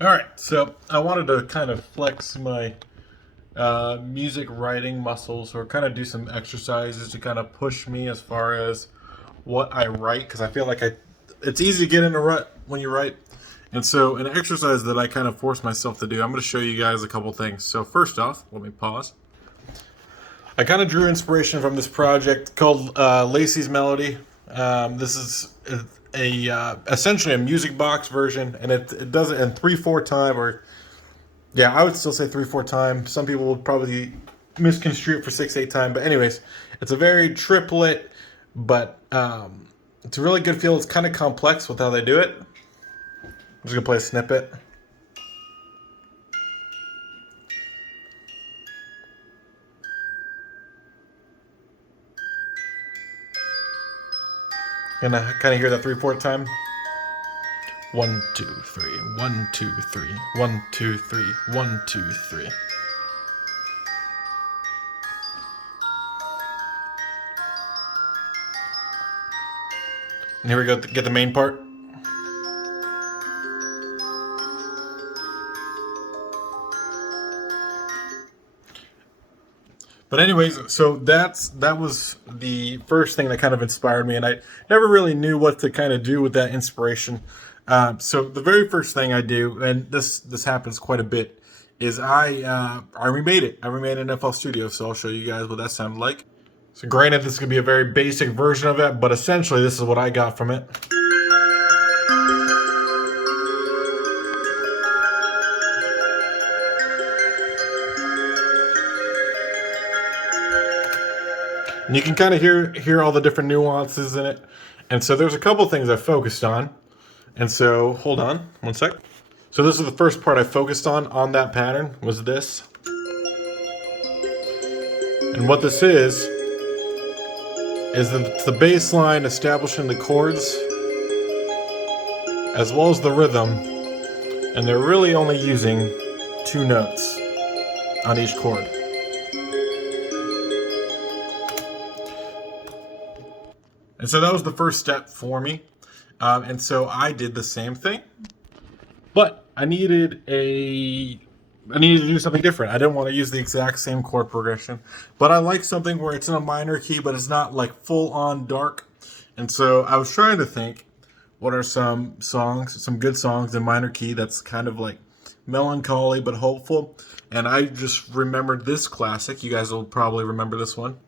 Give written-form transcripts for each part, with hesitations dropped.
All right, so I wanted to kind of flex my music writing muscles, or kind of do some exercises to kind of push me as far as what I write, because I feel like it's easy to get in a rut when you write. And so, an exercise that I kind of force myself to do, I'm going to show you guys a couple things. So, first off, let me pause. I kind of drew inspiration from this project called Lacey's Melody. This is essentially a music box version, and it does it in 3/4 time, or yeah, I would still say 3/4 time. Some people would probably misconstrue it for 6/8 time, but anyways, it's a very triplet, but it's a really good feel. It's kind of complex with how they do it. I'm just gonna play a snippet. And I kind of hear that 3/4 time. 1, 2, 3, 1, 2, 3, 1, 2, 3, 1, 2, 3. And here we go. Get the main part. But anyways, so that was the first thing that kind of inspired me, and I never really knew what to kind of do with that inspiration. So the very first thing I do, and this happens quite a bit, is I remade it. I remade an FL Studio, so I'll show you guys what that sounded like. So granted, this could be a very basic version of it, but essentially this is what I got from it. And you can kind of hear all the different nuances in it. And so there's a couple things I focused on. And so hold on one sec. So this is the first part I focused on that pattern, was this. And what this is the bass line establishing the chords as well as the rhythm. And they're really only using 2 notes on each chord. And so that was the first step for me. And so I did the same thing, but I needed to do something different. I didn't want to use the exact same chord progression, but I like something where it's in a minor key, but it's not like full on dark. And so I was trying to think, what are some good songs in minor key that's kind of like melancholy but hopeful. And I just remembered this classic. You guys will probably remember this one.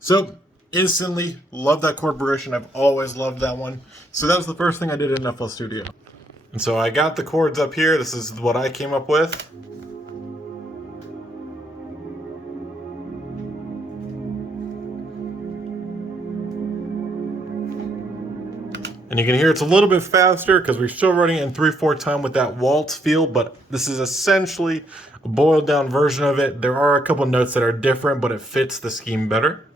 So instantly love that chord progression. I've always loved that one. So that was the first thing I did in FL Studio. And so I got the chords up here. This is what I came up with. And you can hear it's a little bit faster because we're still running it in 3/4 time with that waltz feel, but this is essentially a boiled down version of it. There are a couple notes that are different, but it fits the scheme better.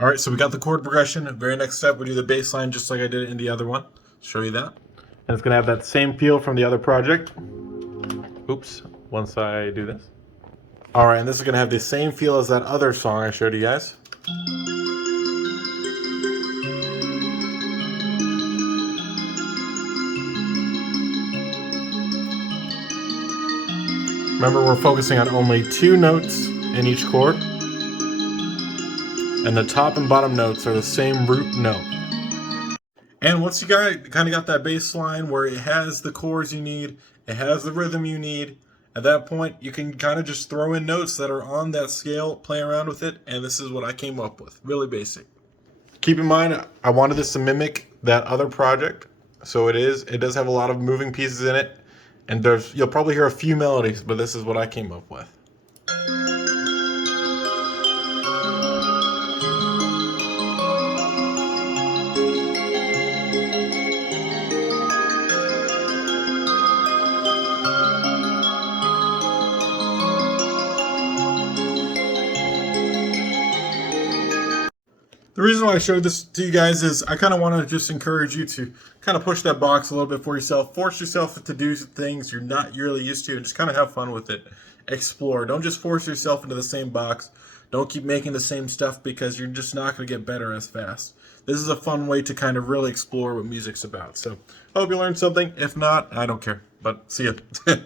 All right, so we got the chord progression. Very next step, we do the bass line just like I did in the other one. Show you that. And it's gonna have that same feel from the other project. Oops, once I do this. All right, and this is gonna have the same feel as that other song I showed you guys. Remember, we're focusing on only 2 notes in each chord. And the top and bottom notes are the same root note. And once you kind of got that bass line where it has the chords you need, it has the rhythm you need, at that point you can kind of just throw in notes that are on that scale, play around with it, and this is what I came up with. Really basic. Keep in mind, I wanted this to mimic that other project, so it does have a lot of moving pieces in it, and you'll probably hear a few melodies, but this is what I came up with. The reason why I showed this to you guys is I kind of want to just encourage you to kind of push that box a little bit for yourself. Force yourself to do things you're not really used to and just kind of have fun with it. Explore. Don't just force yourself into the same box. Don't keep making the same stuff because you're just not going to get better as fast. This is a fun way to kind of really explore what music's about. So I hope you learned something. If not, I don't care. But see ya.